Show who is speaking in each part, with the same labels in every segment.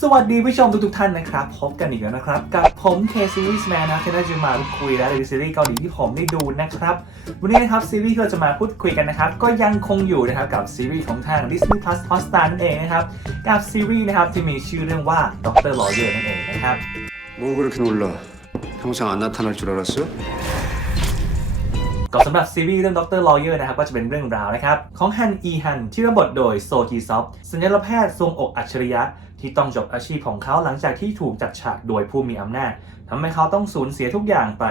Speaker 1: สวัสดีผู้ชมทุกๆท่านนะครับ พบกันอีกแล้วนะครับ กับผมเคซีรีส์แมนนะที่น่าจะมาพูดคุยและรีวิวซีรีส์เกาหลีที่ผมได้ดูนะครับ วันนี้นะครับซีรีส์ที่เราจะมาพูดคุยกันนะครับ ก็ยังคงอยู่นะครับกับซีรีส์ของทาง Disney Plus Hotstar นั่นเองนะครับ กับซีรีส์นะครับที่มีชื่อเรื่องว่า Doctor Lawyer นั่นเองนะครับ
Speaker 2: 뭘 그렇게 놀라? 평생 안 나타날 줄 알았어?
Speaker 1: ก็สำหรับซีรีส์เรื่องด็อกเตอร์ลอเยอร์นะครับก็จะเป็นเรื่องราวนะครับของฮันอีฮันที่รับบทโดยโซจีซอฟสัญญาแพทย์ทรงอกอัจฉริยะ ที่ต้องจบอาชีพของเขาหลังจากที่ถูกจัดฉากโดยผู้มีอำนาจทำให้เขาต้องสูญเสียทุกอย่างไป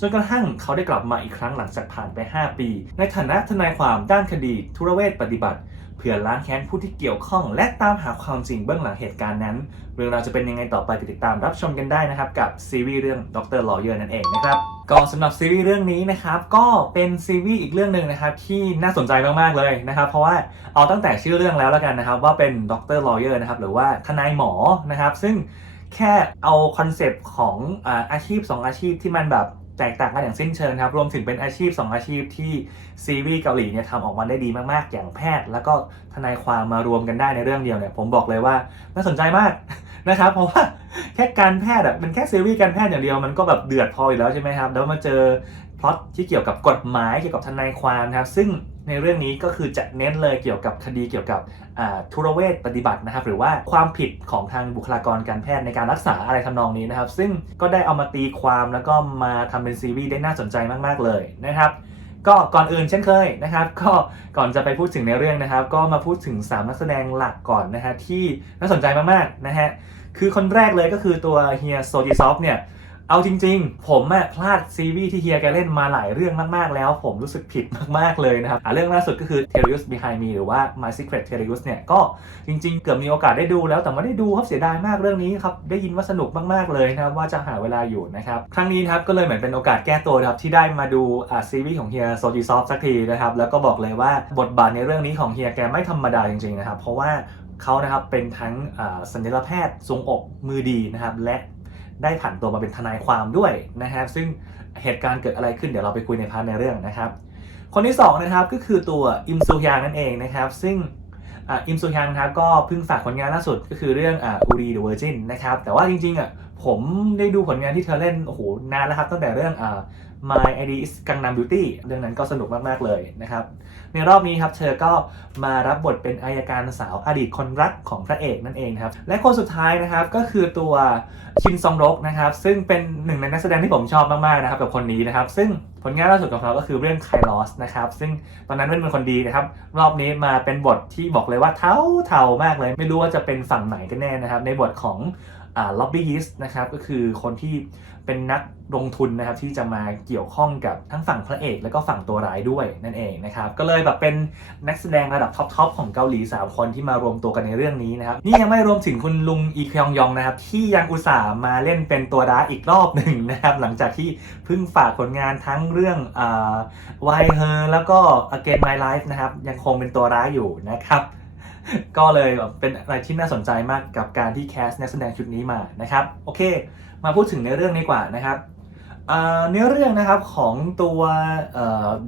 Speaker 1: จนกระทั่งเขาได้กลับมาอีกครั้งหลังจากผ่านไป 5 ปี ในฐานะทนายความด้านคดีธุรเวศปฏิบัติ เพื่อล้างแค้นผู้ที่เกี่ยวข้อง และตามหาความจริงเบื้องหลังเหตุการณ์นั้น เรื่องราวจะเป็นยังไงต่อไปติดตามรับชมกันได้นะครับกับซีรีส์เรื่อง Dr. Lawyer นั่นเองนะครับก็สำหรับซีรีส์เรื่องนี้นะครับก็เป็นซีรีส์อีกเรื่องหนึ่งนะครับที่น่าสนใจมากๆเลยนะครับเพราะว่าเอาตั้งแต่ชื่อเรื่องแล้วแล้วกันนะครับว่าเป็น Dr. Lawyer นะครับหรือว่าทนายหมอนะครับซึ่งแค่เอาคอนเซปต์ของอาอาชีพ 2 อาชีพที่มันแบบ แตกต่างกันอย่างสิ้นเชิงครับ รวมถึงเป็นอาชีพ 2 อาชีพที่ซีรีส์เกาหลีเนี่ยทำออกมาได้ดีมากๆ อย่างแพทย์ แล้วก็ทนายความมารวมกันได้ในเรื่องเดียวเนี่ยผมบอกเลยว่าน่าสนใจมากนะครับ เพราะว่าแค่การแพทย์อะมันแค่ซีรีส์การแพทย์อย่างเดียวมันก็แบบเดือดพออยู่แล้วใช่ไหมครับ แล้วมาเจอ พล็อตที่เกี่ยวกับกฎหมายเกี่ยวกับทนายความนะครับซึ่งในเรื่องนี้ก็คือจะเน้นเลยเกี่ยวกับคดีเกี่ยวกับอ่าธุรเวชปฏิบัตินะครับ หรือว่าความผิดของทางบุคลากรการแพทย์ในการรักษาอะไรทำนองนี้นะครับ ซึ่งก็ได้เอามาตีความแล้วก็มาทำเป็นซีรีส์ได้น่าสนใจมาก ๆ เลยนะครับ ก็ก่อนอื่นเช่นเคยนะครับ ก็ก่อนจะไปพูดถึงในเรื่องนะครับ ก็มาพูดถึง 3 นักแสดงหลักก่อนนะฮะที่น่าสนใจมากๆนะฮะคือคนแรกเลยก็คือตัวเฮียโซจิซอฟเนี่ย เอาจริงๆ ผมพลาดซีรีส์ที่เฮียแกเล่นมาหลายเรื่องมากๆ แล้ว ผมรู้สึกผิดมากๆเลยนะครับเรื่องล่าสุดก็คือ t e r i u s Behind Me หรือว่า My Secret t e r i u s เนี่ยก็จริงๆ เกือบมีโอกาสได้ดูแล้วแต่ไม่ได้ดูครับเสียดายมากเรื่องนี้ครับได้ยินว่าสนุกมากๆเลยนะครับว่าจะหาเวลาอยู่นะครับครั้งนี้ครับก็เลยเหมือนเป็นโอกาสแก้ตัวครับที่ได้มาดูซีรีส์ของเฮียโซจิซอฟสักทีนะครับแล้วก็บอกเลยว่าบทบาทในเรื่องนี้ของเฮียแกไม่ธรรมดาจริงๆนะครับเพราะว่าเขานะครับเป็นทั้งสัญญาแพทย์ทรงอกมือดีนะครับและ ได้ผ่านตัวมาเป็นทนายความด้วยนะครับ ซึ่งเหตุการณ์เกิดอะไรขึ้นเดี๋ยวเราไปคุยในพาร์ทในเรื่องนะครับ คนที่สองนะครับก็คือตัวอิมซูฮยางนั่นเองนะครับ ซึ่งอิมซูฮยางนะครับก็เพิ่งฝากผลงานล่าสุดก็คือเรื่องอูรีเดอะเวอร์จินนะครับแต่ว่าจริงๆอะ ผมได้ดูผลงานที่เธอเล่น โอ้โห นานแล้วครับ ตั้งแต่เรื่องอ่า My ID is Gangnam Beauty เรื่องนั้นก็สนุกมาก ๆ เลยนะครับ ในรอบนี้ครับเธอก็มารับบทเป็นอายการสาวอดีตคนรักของพระเอกนั่นเองครับ และคนสุดท้ายนะครับก็คือตัวคิมซองรกนะครับ ซึ่งเป็นหนึ่งในนักแสดงที่ผมชอบมาก ๆ นะครับกับคนนี้นะครับ ซึ่งผลงานล่าสุดของเขาก็คือเรื่องไคลอสนะครับ ซึ่งตอนนั้นเป็นคนดีนะครับ รอบนี้มาเป็นบทที่บอกเลยว่าเท่าเท่ามากเลย ไม่รู้ว่าจะเป็นฝั่งไหนกันแน่นะครับ ในบทของ ล็อบบี้ยิสนะครับก็คือคนที่เป็นนักลงทุนนะครับที่จะมาเกี่ยวข้องกับทั้งฝั่งพระเอกแล้วก็ฝั่งตัวร้ายด้วยนั่นเองนะครับก็เลยแบบเป็นนักแสดงระดับท็อปๆของเกาหลี 3 คนที่มารวมตัวกันในเรื่องนี้นะครับนี่ยังไม่รวมถึงคุณลุงอีคยองยองนะครับที่ยังอุตส่าห์มาเล่นเป็นตัวร้ายอีกรอบหนึ่งนะครับหลังจากที่เพิ่งฝากผลงานทั้งเรื่องอ่า Why Her แล้วก็ Again My Life นะครับยังคงเป็นตัวร้ายอยู่นะครับ ก็เลยแบบเป็นอะไรที่น่าสนใจมากกับการที่แคสนักแสดงชุดนี้มานะครับโอเค มาพูดถึงในเรื่องนี้กว่านะครับเนื้อเรื่องนะครับของตัว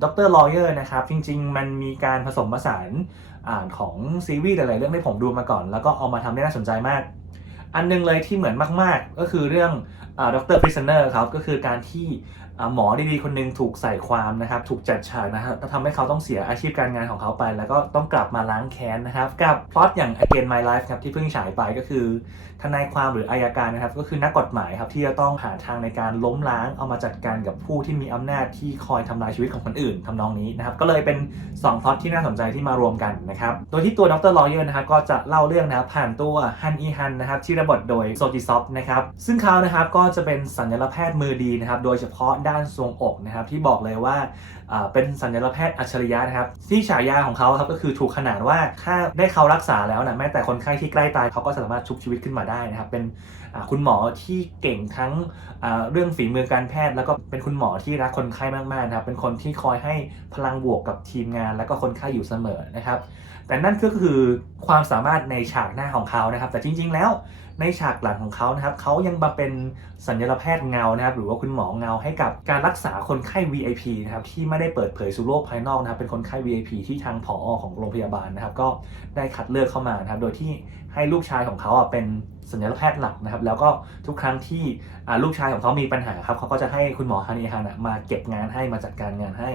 Speaker 1: ด็อกเตอร์ลอเยอร์นะครับ จริง ๆ มันมีการผสมผสานอ่านของซีรีส์หลายๆเรื่องที่ผมดูมาก่อน แล้วก็เอามาทำได้น่าสนใจมาก อันหนึงเลยที่เหมือนมาก ๆ ก็คือเรื่องด็อกเตอร์พริซเนอร์ครับ ก็คือการที่ หมอดีๆคนหนึงถูกใส่ความนะครับถูกจัดฉากนะครับทำให้เขาต้องเสียอาชีพการงานของเขาไป แล้วก็ต้องกลับมาล้างแค้นนะครับกับพล็อตอย่าง Again My Life ครับที่เพิ่งฉายไปก็คือ ทนายความหรืออายการนะครับก็คือนักกฎหมายครับที่จะต้องหาทางในการล้มล้างเอามาจัดการกับผู้ที่มีอำนาจที่คอยทำลายชีวิตของคนอื่นทำนองนี้นะครับก็เลยเป็น2พล็อตที่น่าสนใจที่มารวมกันนะครับโดยที่ตัวดรลอเยอร์นะครับก็จะเล่าเรื่องนะครับผ่านตัวฮันอีฮันนะครับที่ระบทโดยโซจิซอฟนะครับซึ่งเขานะครับก็จะเป็นสัญญาแพทย์มือดีนะครับโดยเฉพาะด้านทรวงอกนะครับที่บอกเลยว่าเป็นสัญญาแพทย์อัจฉริยะนะครับที่ฉายาของเขาครับก็คือถูกขนานว่าถ้าได้เขารักษาแล้วนะแม้แต่คนไข้ที่ใกล้ตายเขาก็สามารถชุบชีวิตขึ้นมาได้นะครับเป็นคุณหมอที่เก่งทั้งเรื่องฝีมือการแพทย์ แล้วก็เป็นคุณหมอที่รักคนไข้มากๆนะครับเป็นคนที่คอยให้พลังบวกกับทีมงาน แล้วก็คนไข้อยู่เสมอนะครับ แต่นั่นก็คือความสามารถในฉากหน้าของเขานะครับ แต่จริง ๆ แล้วในฉากหลังของเขานะครับเขายังมาเป็นสัญญาแพทย์เงานะครับ หรือว่าคุณหมอเงาให้กับการรักษาคนไข้ VIP นะครับที่ไม่ได้เปิดเผยสู่โลกภายนอกนะครับ เป็นคนไข้ VIP ที่ทางผอของโรงพยาบาลนะครับ ก็ได้คัดเลือกเข้ามานะครับ โดยที่ให้ลูกชายของเขาเป็นสัญญาแพทย์หลักนะครับ แล้วก็ทุกครั้งที่ลูกชายของเขามีปัญหาครับเขาก็จะให้คุณหมอฮันอีฮันะมาเก็บงานให้มาจัดการงานให้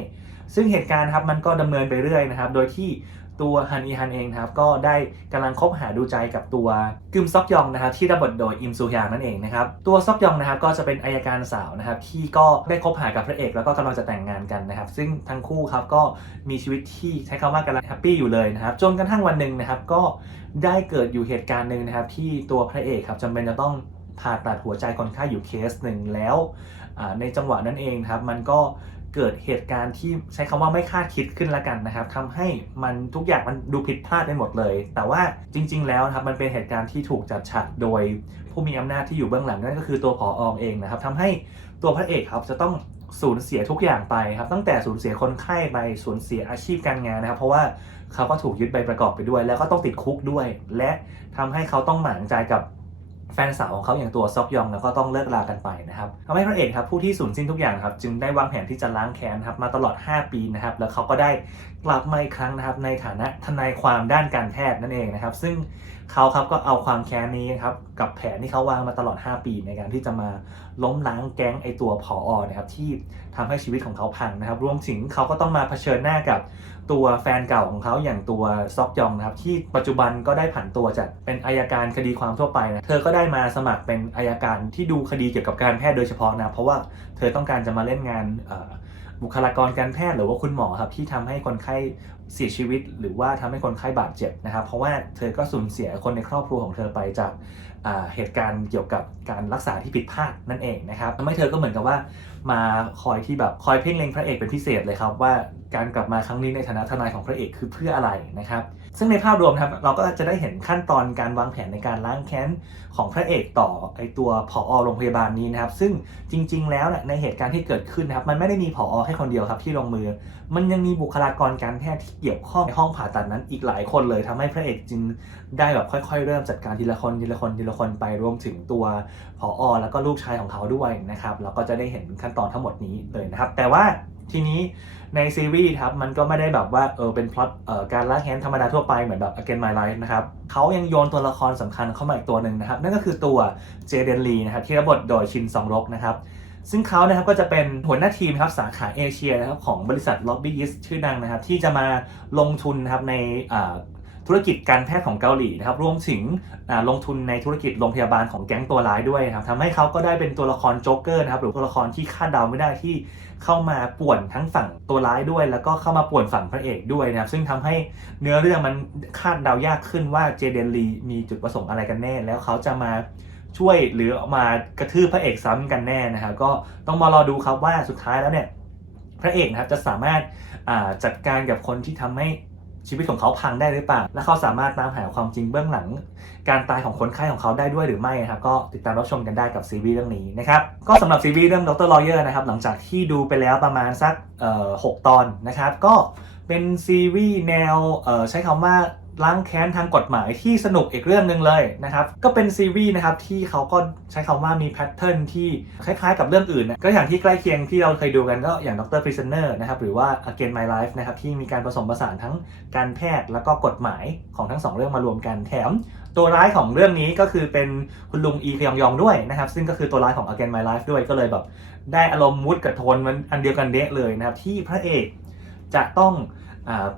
Speaker 1: ซึ่งเหตุการณ์ครับมันก็ดำเนินไปเรื่อยนะครับ โดยที่ ตัวฮันอีฮันเองนะครับก็ได้กำลังคบหาดูใจกับตัวกึมซอกยองนะครับที่รับบทโดยอิมซูฮยางนั่นเองนะครับตัวซอกยองนะครับก็จะเป็นอายการสาวนะครับที่ก็ได้คบหากับพระเอกแล้วก็กำลังจะแต่งงานกันนะครับ ซึ่งทั้งคู่ครับก็มีชีวิตที่ใช้คำว่ากำลังแฮปปี้อยู่เลยนะครับจนกระทั่งวันหนึ่งนะครับก็ได้เกิดอยู่เหตุการณ์หนึ่งนะครับที่ตัวพระเอกครับจำเป็นจะต้องผ่าตัดหัวใจคนไข้อยู่เคสหนึ่งแล้วในจังหวะนั้นเองครับมันก็ เกิดเหตุการณ์ที่ใช้คำว่าไม่คาดคิดขึ้นละกันนะครับทำให้มันทุกอย่างมันดูผิดพลาดไปหมดเลย แต่ว่าจริง ๆ แล้วครับมันเป็นเหตุการณ์ที่ถูกจัดฉากโดยผู้มีอำนาจที่อยู่เบื้องหลังนั่นก็คือตัวผออเองนะครับทำให้ตัวพระเอกครับจะต้องสูญเสียทุกอย่างไปครับ ตั้งแต่สูญเสียคนไข้ไปสูญเสียอาชีพการงานนะครับ เพราะว่าเขาก็ถูกยึดใบประกอบไปด้วย แล้วก็ต้องติดคุกด้วย และทำให้เขาต้องหมางใจกับ แฟนสาวของเขาอย่างตัวซอกยองแล้วก็ต้องเลิกลากันไปนะครับทำให้พระเอกครับผู้ที่สูญสิ้นทุกอย่างครับจึงได้วางแผนที่จะล้างแค้นครับมาตลอด 5 ปีนะครับแล้วเขาก็ได้ กลับมาอีกครั้งนะครับในฐานะทนายความด้านการแพทย์นั่นเองนะครับ ซึ่งเขาครับก็เอาความแค้นนี้ครับกับแผนที่เขาวางมาตลอด 5 ปีในการที่จะมาล้มล้างแก๊งไอตัวผออนะครับที่ทำให้ชีวิตของเขาพังนะครับ รวมถึงเขาก็ต้องมาเผชิญหน้ากับตัวแฟนเก่าของเขาอย่างตัวซอกยองนะครับที่ปัจจุบันก็ได้ผันตัวจากเป็นอายการคดีความทั่วไปนะเธอก็ได้มาสมัครเป็นอายการที่ดูคดีเกี่ยวกับการแพทย์โดยเฉพาะนะเพราะว่าเธอต้องการจะมาเล่นงานเอ่อ บุคลากรการแพทย์หรือว่าคุณหมอครับที่ทำให้คนไข้เสียชีวิต หรือว่าทำให้คนไข้บาดเจ็บนะครับ เพราะว่าเธอก็สูญเสียคนในครอบครัวของเธอไปจากเหตุการณ์เกี่ยวกับการรักษาที่ผิดพลาดนั่นเองนะครับทำให้เธอก็เหมือนกับว่ามาคอยที่แบบคอยเพ่งเล็งพระเอกเป็นพิเศษเลยครับว่าการกลับมาครั้งนี้ในฐานะทนายของพระเอกคือเพื่ออะไรนะครับ ซึ่งในภาพรวมครับเราก็จะได้เห็นขั้นตอนการวางแผนในการล้างแค้นของพระเอกต่อไอตัวผอโรงพยาบาลนี้นะครับ ซึ่งจริง ๆ แล้วในเหตุการณ์ที่เกิดขึ้นนะครับมันไม่ได้มีผอแค่คนเดียวครับที่ลงมือ มันยังมีบุคลากรการแพทย์ที่เกี่ยวข้องในห้องผ่าตัดนั้นอีกหลายคนเลยทำให้พระเอกจึงได้แบบค่อย ๆ เริ่มจัดการทีละคนทีละคนทีละคนไปรวมถึงตัวผออแล้วก็ลูกชายของเขาด้วยนะครับเราก็จะได้เห็นขั้นตอนทั้งหมดนี้เลยนะครับ แต่ว่าทีนี้ ในซีรีส์ครับมันก็ไม่ได้แบบว่าเออเป็นพล็อตเอ่อการล้างแค้นธรรมดาทั่วไปเหมือนแบบ Again My Life นะครับเขายังโยนตัวละครสำคัญเข้ามาอีกตัวหนึ่งนะครับ นั่นก็คือตัวเจเดนลีนะครับที่รับบทโดยชินซองรกนะครับซึ่งเขานะครับก็จะเป็นหัวหน้าทีมครับสาขาเอเชียนะครับของบริษัทล็อบบี้ยิสชื่อดังนะครับ ที่จะมาลงทุนนะครับในธุรกิจการแพทย์ของเกาหลีนะครับรวมถึงลงทุนในธุรกิจโรงพยาบาลของแก๊งตัวร้ายด้วยนะครับทำให้เขาก็ได้เป็นตัวละครโจ๊กเกอร์นะครับหรือตัวละครที่คาดเดาไม่ได้ที่ เข้ามาป่วนทั้งฝั่งตัวร้ายด้วย แล้วก็เข้ามาป่วนฝั่งพระเอกด้วยนะครับซึ่งทำให้เนื้อเรื่องมันคาดเดายากขึ้นว่าเจเดนลีมีจุดประสงค์อะไรกันแน่ แล้วเขาจะมาช่วยหรือมากระทืบพระเอกซ้ำกันแน่นะครับก็ต้องมารอดูครับว่าสุดท้ายแล้วเนี่ยพระเอกนะครับจะสามารถจัดการกับคนที่ทำให้ ชีวิตของเขาพังได้หรือเปล่า และเขาสามารถตามหาความจริงเบื้องหลัง การตายของคนไข้ของเขาได้ด้วยหรือไม่นะครับ ก็ติดตามรับชมกันได้กับซีรีส์เรื่องนี้นะครับ ก็สำหรับซีรีส์เรื่องดรลอเยอร์นะครับ หลังจากที่ดูไปแล้วประมาณสักหกตอนนะครับ ก็เป็นซีรีส์แนวใช้คำว่า ล้างแค้นทางกฎหมายที่สนุกอีกเรื่องหนึ่งเลยนะครับก็เป็นซีรีส์นะครับที่เขาก็ใช้คำว่ามีแพทเทิร์นที่คล้ายๆกับเรื่องอื่นนะก็อย่างที่ใกล้เคียงที่เราเคยดูกันก็อย่างดร Prisoner นะครับหรือว่า Again My Life นะครับที่มีการผสมผสานทั้งการแพทย์แล้วก็กฎหมายของทั้งสองเรื่องมารวมกันแถมตัวร้ายของเรื่องนี้ก็คือเป็นคุณลุงอีคยองยองด้วยนะครับ ซึ่งก็คือตัวร้ายของ Again My Life ด้วยก็เลยแบบ ได้อารมณ์มูดกับโทนมันอันเดียวกันเดะเลยนะครับที่พระเอกจะต้อง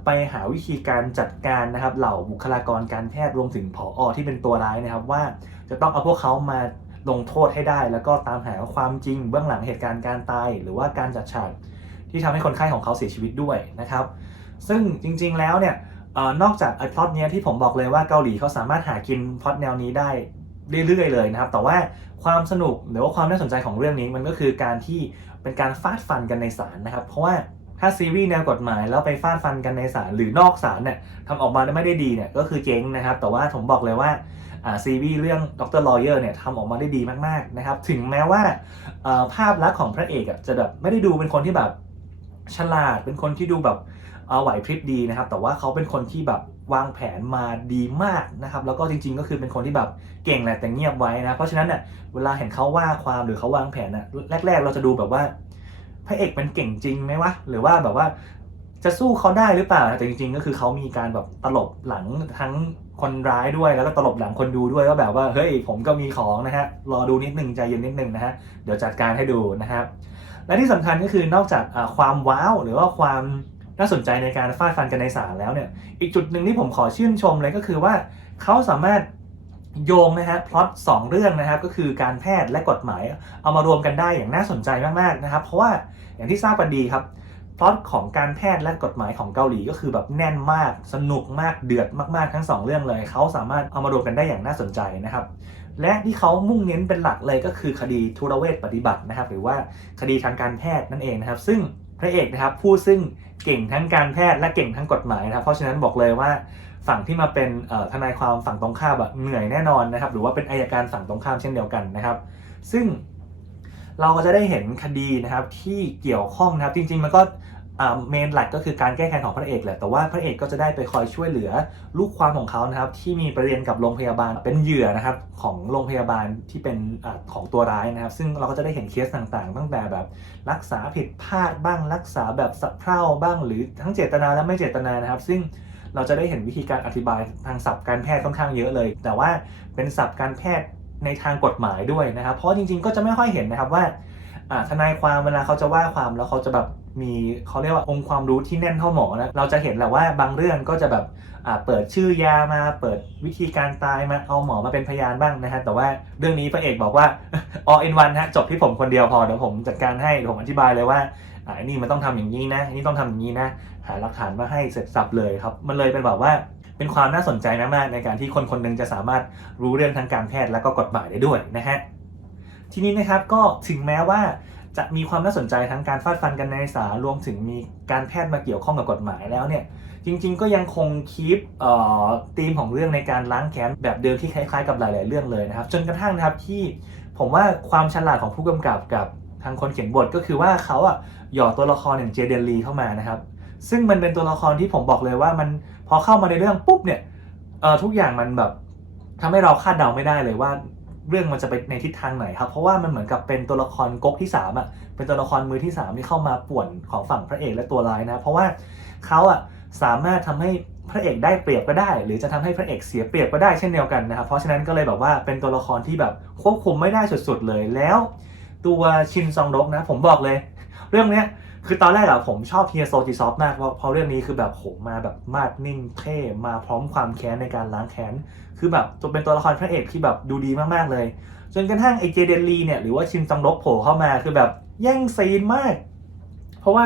Speaker 1: ไปหาวิธีการจัดการนะครับเหล่าบุคลากรการแพทย์รวมถึงผออที่เป็นตัวร้ายนะครับว่าจะต้องเอาพวกเขามาลงโทษให้ได้ แล้วก็ตามหาความจริงเบื้องหลังเหตุการณ์การตาย หรือว่าการจัดฉากที่ทำให้คนไข้ของเขาเสียชีวิตด้วยนะครับ ซึ่งจริงๆแล้วเนี่ยอนอกจากไอ้พล็อตเนี้ยที่ผมบอกเลยว่าเกาหลีเขาสามารถหากินพล็อตแนวนี้ได้เรื่อยๆเลยนะครับ แต่ว่าความสนุกหรือว่าความน่าสนใจของเรื่องนี้มันก็คือการที่เป็นการฟาดฟันกันในศาลนะครับ เพราะว่า ถ้าซีรีส์แนวกฎหมายแล้วไปฟาดฟันกันในศาลหรือนอกศาลเนี่ยทำออกมาได้ไม่ได้ดีเนี่ยก็คือเจ๊งนะครับ แต่ว่าผมบอกเลยว่าซีรีส์เรื่องด็อกเตอร์ลอเยอร์เนี่ยทำออกมาได้ดีมากๆนะครับ ถึงแม้ว่าภาพลักษณ์ของพระเอกจะแบบไม่ได้ดูเป็นคนที่แบบฉลาด เป็นคนที่ดูแบบเอาไหวพริบดีนะครับ แต่ว่าเขาเป็นคนที่แบบวางแผนมาดีมากนะครับ แล้วก็จริง ๆ ก็คือเป็นคนที่แบบเก่งแหละแต่เงียบไว้นะ เพราะฉะนั้นเนี่ยเวลาเห็นเขาว่าความหรือเขาวางแผนน่ะแรก ๆ เราจะดูแบบว่า พระเอกมันเก่งจริงไหมวะหรือว่าแบบว่าจะสู้เขาได้หรือเปล่าแต่จริงๆ ก็คือเขามีการแบบตลบหลังทั้งคนร้ายด้วยแล้วก็ตลบหลังคนดูด้วยว่าแบบว่าเฮ้ยผมก็มีของนะฮะรอดูนิดนึงใจเย็นนิดนึงนะฮะเดี๋ยวจัดการให้ดูนะครับและที่สำคัญก็คือนอกจากความว้าวหรือว่าความน่าสนใจในการฟาดฟันกันในศาลแล้วเนี่ยอีกจุดหนึ่งที่ผมขอชื่นชมเลยก็คือว่าเขาสามารถโยงนะฮะพล็อตสองเรื่องนะครับก็คือการแพทย์และกฎหมายเอามารวมกันได้อย่างน่าสนใจมากๆนะครับเพราะว่า อย่างที่ทราบกันดีครับพล็อตของการแพทย์และกฎหมายของเกาหลีก็คือแบบแน่นมากสนุกมากเดือดมากๆทั้งสองเรื่องเลย เขาสามารถเอามารวมกันได้อย่างน่าสนใจนะครับ และที่เขามุ่งเน้นเป็นหลักเลยก็คือคดีทุรเวชปฏิบัตินะครับ หรือว่าคดีทางการแพทย์นั่นเองนะครับ ซึ่งพระเอกนะครับผู้ซึ่งเก่งทั้งการแพทย์และเก่งทั้งกฎหมายนะครับ เพราะฉะนั้นบอกเลยว่าฝั่งที่มาเป็นทนายความฝั่งตรงข้ามแบบเหนื่อยแน่นอนนะครับ หรือว่าเป็นอายการฝั่งตรงข้ามเช่นเดียวกันนะครับ ซึ่ง เราก็จะได้เห็นคดีนะครับที่เกี่ยวข้องนะครับ จริง ๆ มันก็เมนหลักก็คือการแก้แค้นของพระเอกแหละ แต่ว่าพระเอกก็จะได้ไปคอยช่วยเหลือลูกความของเขานะครับ ที่มีประเด็นกับโรงพยาบาลเป็นเหยื่อนะครับของโรงพยาบาลที่เป็นอของตัวร้ายนะครับ ซึ่งเราก็จะได้เห็นเคสต่างๆ ตั้งแต่แบบรักษาผิดพลาดบ้างรักษาแบบสะเพร่าบ้างหรือทั้งเจตนาและไม่เจตนานะครับ ซึ่งเราจะได้เห็นวิธีการอธิบายทางศัพท์การแพทย์ค่อนข้างเยอะเลย แต่ว่าเป็นศัพท์การแพทย์ ในทางกฎหมายด้วยนะครับ เพราะจริงๆก็จะไม่ค่อยเห็นนะครับว่าทนายความเวลาเขาจะว่าความแล้วเขาจะแบบมีเขาเรียกว่าองค์ความรู้ที่แน่นเท่าหมอนะเราจะเห็นแหละว่าบางเรื่องก็จะแบบเปิดชื่อยามาเปิดวิธีการตายมาเอาหมอมาเป็นพยานบ้างนะฮะแต่ว่าเรื่องนี้พระเอกบอกว่า all in one ฮะจบที่ผมคนเดียวพอเดี๋ยวผมจัดการให้เดี๋ยวผมอธิบายเลยว่าอันนี้มันต้องทำอย่างนี้นะอันนี้ต้องทำอย่างนี้นะหาหลักฐานมาให้เสร็จสับเลยครับ มันเลยเป็นแบบว่า เป็นความน่าสนใจมากๆในการที่คนคนหนึงจะสามารถรู้เรื่องทางการแพทย์และก็กฎหมายได้ด้วยนะฮะทีนี้นะครับก็ถึงแม้ว่าจะมีความน่าสนใจทั้งการฟาดฟันกันในศาลรวมถึงมีการแพทย์มาเกี่ยวข้องกับกฎหมายแล้วเนี่ยจริงๆ ก็ยังคงคีปเอ่อธีมของเรื่องในการล้างแค้นแบบเดิมที่คล้ายๆ กับหลาย ๆ เรื่องเลยนะครับ จนกระทั่งนะครับที่ผมว่าความฉลาดของผู้กำกับกับทางคนเขียนบทก็คือว่าเขาอะหยอดตัวละครอย่างเจเดนลีเข้ามานะครับ ซึ่งมันเป็นตัวละครที่ผมบอกเลยว่ามันพอเข้ามาในเรื่องปุ๊บเนี่ยเออทุกอย่างมันแบบทำให้เราคาดเดาไม่ได้เลยว่าเรื่องมันจะไปในทิศทางไหนครับ เพราะว่ามันเหมือนกับเป็นตัวละครก๊กที่3อะเป็นตัวละครมือที่3ที่เข้ามาป่วนของฝั่งพระเอกและตัวร้ายนะ เพราะว่าเขาอะสามารถทำให้พระเอกได้เปรียบก็ได้ หรือจะทำให้พระเอกเสียเปรียบก็ได้เช่นเดียวกันนะครับ เพราะฉะนั้นก็เลยแบบว่าเป็นตัวละครที่แบบควบคุมไม่ได้สุดๆเลยแล้ว ตัวชินซองรกนะ ผมบอกเลย เรื่องเนี้ย คือตอนแรกอะผมชอบเฮียโซจิซอฟมากเพราะเพราะเรื่องนี้คือแบบโหมาแบบมาดนิ่งเท่มาพร้อมความแค้นในการล้างแค้น คือแบบตัวเป็นตัวละครพระเอกที่แบบดูดีมากๆเลย จนกระทั่งไอเจเดนลีเนี่ยหรือว่าชินซังรกโผล่เข้ามาคือแบบแย่งซีนมาก เพราะว่า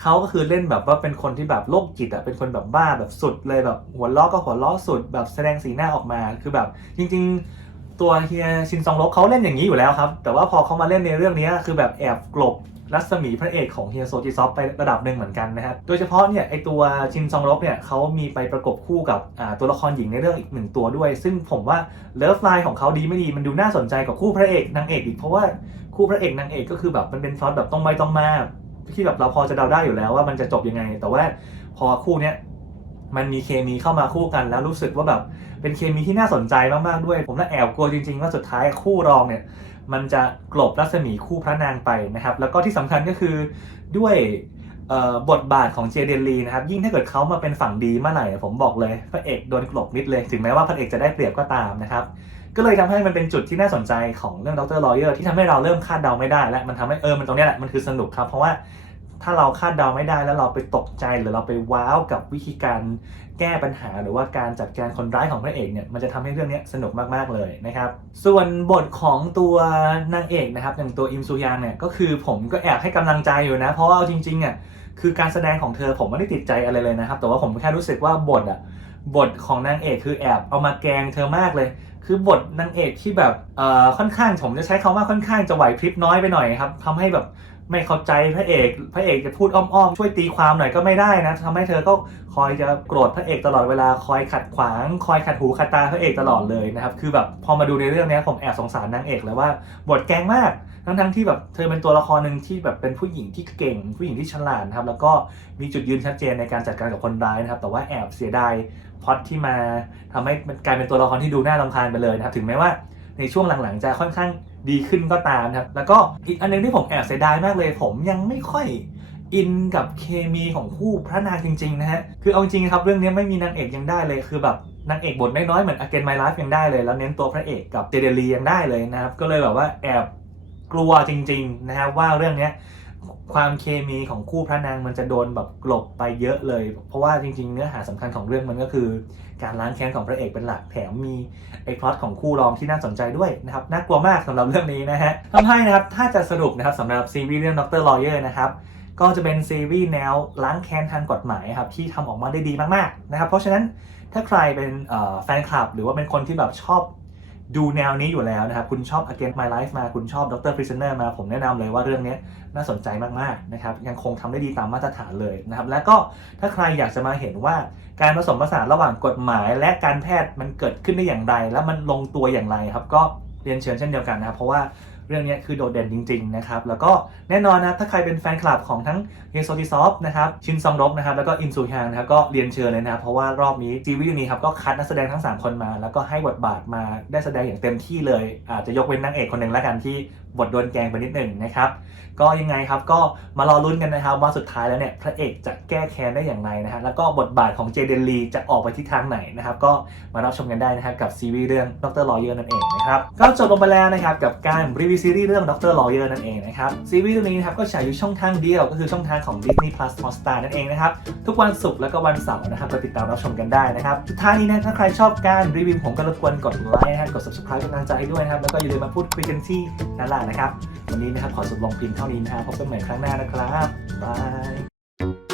Speaker 1: เขาก็คือเล่นแบบว่าเป็นคนที่แบบโรคจิตอะเป็นคนแบบบ้าแบบสุดเลยแบบหัวล้อก็หัวล้อสุด แบบแสดงสีหน้าออกมาคือแบบ จริง ๆ ตัวเฮียชินซองรกเขาเล่นอย่างนี้อยู่แล้วครับ แต่ว่าพอเขามาเล่นในเรื่องนี้คือแบบแอบกลบ รัศมีพระเอกของเฮียโซจิซอฟไประดับหนึ่งเหมือนกันนะฮะโดยเฉพาะเนี่ยไอตัวชินซองรกเนี่ยเขามีไปประกบคู่กับตัวละครหญิงในเรื่องอีกหนึ่งตัวด้วย ซึ่งผมว่าเลิฟไลน์ของเขาดีไม่ดีมันดูน่าสนใจกว่าคู่พระเอกนางเอกอีกเพราะว่าคู่พระเอกนางเอกก็คือแบบมันเป็นฟลอตแบบต้องไม่ต้องมาที่แบบเราพอจะเดาได้อยู่แล้วว่ามันจะจบยังไง แต่ว่าพอคู่เนี้ยมันมีเคมีเข้ามาคู่กันแล้วรู้สึกว่าแบบเป็นเคมีที่น่าสนใจมากๆด้วย ผมน่าแอบกลัวจริงๆ ว่าสุดท้ายคู่รองเนี่ย มันจะกลบรัศมีคู่พระนางไปนะครับ แล้วก็ที่สำคัญก็คือด้วยบทบาทของเจเดนลีนะครับ ยิ่งถ้าเกิดเขามาเป็นฝั่งดีเมื่อไหร่ผมบอกเลยพระเอกโดนกลบมิดเลย ถึงแม้ว่าพระเอกจะได้เปรียบก็ตามนะครับ ก็เลยทำให้มันเป็นจุดที่น่าสนใจของเรื่องดรลอเยอร์ที่ทำให้เราเริ่มคาดเดาไม่ได้ และมันทำให้เออมันตรงเนี้ยแหละมันคือสนุกครับ เพราะว่า ถ้าเราคาดเดาไม่ได้แล้วเราไปตกใจหรือเราไปว้าวกับวิธีการแก้ปัญหาหรือว่าการจัดการคนร้ายของพระเอกเนี่ยมันจะทำให้เรื่องนี้สนุกมากๆเลยนะครับ ส่วนบทของตัวนางเอกนะครับอย่างตัวอิมซูยางเนี่ยก็คือผมก็แอบให้กำลังใจอยู่นะ เพราะว่าเอาจริงๆอะคือการแสดงของเธอผมไม่ได้ติดใจอะไรเลยนะครับ แต่ว่าผมแค่รู้สึกว่าบทอะบทของนางเอกคือแอบเอามาแกงเธอมากเลย คือบทนางเอกที่แบบเอ่อค่อนข้างผมจะใช้คำว่าค่อนข้างจะไหวพริบน้อยไปหน่อยครับทำให้แบบ ไม่เข้าใจพระเอก พระเอกจะพูดอ้อมๆ ช่วยตีความหน่อยก็ไม่ได้นะทำให้เธอก็คอยจะโกรธพระเอกตลอดเวลาคอยขัดขวาง คอยขัดหูขัดตาพระเอกตลอดเลยนะครับ คือแบบพอมาดูในเรื่องนี้ผมแอบสงสารนางเอกเลยว่าบทแกงมากทั้งๆที่แบบเธอเป็นตัวละครหนึ่งที่แบบเป็นผู้หญิงที่เก่ง ผู้หญิงที่ฉลาดนะครับ แล้วก็มีจุดยืนชัดเจนในการจัดการกับคนร้ายนะครับ แต่ว่าแอบเสียดายพอตที่มาทำให้มันกลายเป็นตัวละครที่ดูน่ารำคาญไปเลยนะครับ ถึงแม้ว่าในช่วงหลังๆจะค่อนข้าง ดีขึ้นก็ตามครับแล้วก็อีกอันหนึงที่ผมแอบเสียดายมากเลย ผมยังไม่ค่อยอินกับเคมีของคู่พระนางจริงๆนะฮะคือเอาจริงๆครับเรื่องนี้ไม่มีนางเอกยังได้เลยคือแบบนางเอกบทน้อยๆเหมือนอเกนไมล์ไลฟ์ยังได้เลย แล้วเน้นตัวพระเอกกับเจเดลียังได้เลยนะครับก็เลยแบบว่าแอบกลัวจริงๆนะครับว่าเรื่องนี้ ความเคมีของคู่พระนางมันจะโดนแบบกลบไปเยอะเลย เพราะว่าจริง ๆ เนื้อหาสำคัญของเรื่องมันก็คือ การล้างแค้นของพระเอกเป็นหลักแถมมีไอ้พล็อตของคู่รองที่น่าสนใจด้วยนะครับน่ากลัวมากสำหรับเรื่องนี้นะฮะทำให้นะครับถ้าจะสรุปนะครับสำหรับซีรีส์เรื่อง Dr. Lawyer นะครับก็จะเป็นซีรีส์แนวล้างแค้นทางกฎหมายครับที่ทำออกมาได้ดีมากๆนะครับเพราะฉะนั้นถ้าใครเป็นแฟนคลับ หรือว่าเป็นคนที่แบบชอบ ดูแนวนี้อยู่แล้วนะครับ คุณชอบ Against My Life มา คุณชอบ Dr. Prisoner มา ผมแนะนำเลยว่าเรื่องนี้น่าสนใจมากๆนะครับ ยังคงทำได้ดีตามมาตรฐานเลยนะครับ แล้วก็ถ้าใครอยากจะมาเห็นว่าการผสมผสานระหว่างกฎหมาย และการแพทย์มันเกิดขึ้นได้อย่างไร แล้วมันลงตัวอย่างไรครับ ก็เรียนเชิญเช่นเดียวกันนะครับ เพราะว่า เรื่องนี้คือโดดเด่นจริงๆนะครับแล้วก็แน่นอนนะถ้าใครเป็นแฟนคลับของทั้งเฮโซติซอฟนะครับชินซองรบนะครับแล้วก็อินซูฮางนะครับก็เรียนเชิญเลยนะครับเพราะว่ารอบนี้ซีวีนี้ครับก็คัดนักแสดงทั้ง 3 คนมา แล้วก็ให้บทบาทมาได้แสดงอย่างเต็มที่เลยอาจจะยกเว้นนางเอกคนหนึ่งแล้วกันที่ บทโดนแกงไปนิดหนึ่งนะครับ ก็ยังไงครับก็มารอลุ้นกันนะครับว่าสุดท้ายแล้วเนี่ยพระเอกจะแก้แค้นได้อย่างไรนะฮะแล้วก็บทบาทของเจเดนลีจะออกไปทิศทางไหนนะครับก็มารับชมกันได้นะครับกับซีรีส์เรื่องดรลอเยอร์นั่นเองนะครับก็จบลงไปแล้วนะครับกับการรีวิวซีรีส์เรื่องดรลอเยอร์นั่นเองนะครับซีรีส์เรื่องนี้นะครับก็ฉายอยู่ช่องทางเดียวก็คือช่องทางของ Disney Plus Hotstar นั่นเองนะครับทุกวันศุกร์แล้วก็วันเสาร์นะครับก็ติดตามรับชมกันได้นะครับสุดท้ายนี้นะถ้าใครชอบการรีวิวผมก็รบกวนกดไลค์นะครับกด subscribe เป็นกำลังใจให้ด้วยนะครับแล้วก็อย่าลืมมาพูดคุยกันที่ด้านล่างนะครับ วันนี้นะครับขอจบลงเพียงเท่านี้นะครับพบกันใหม่ครั้งหน้านะครับบาย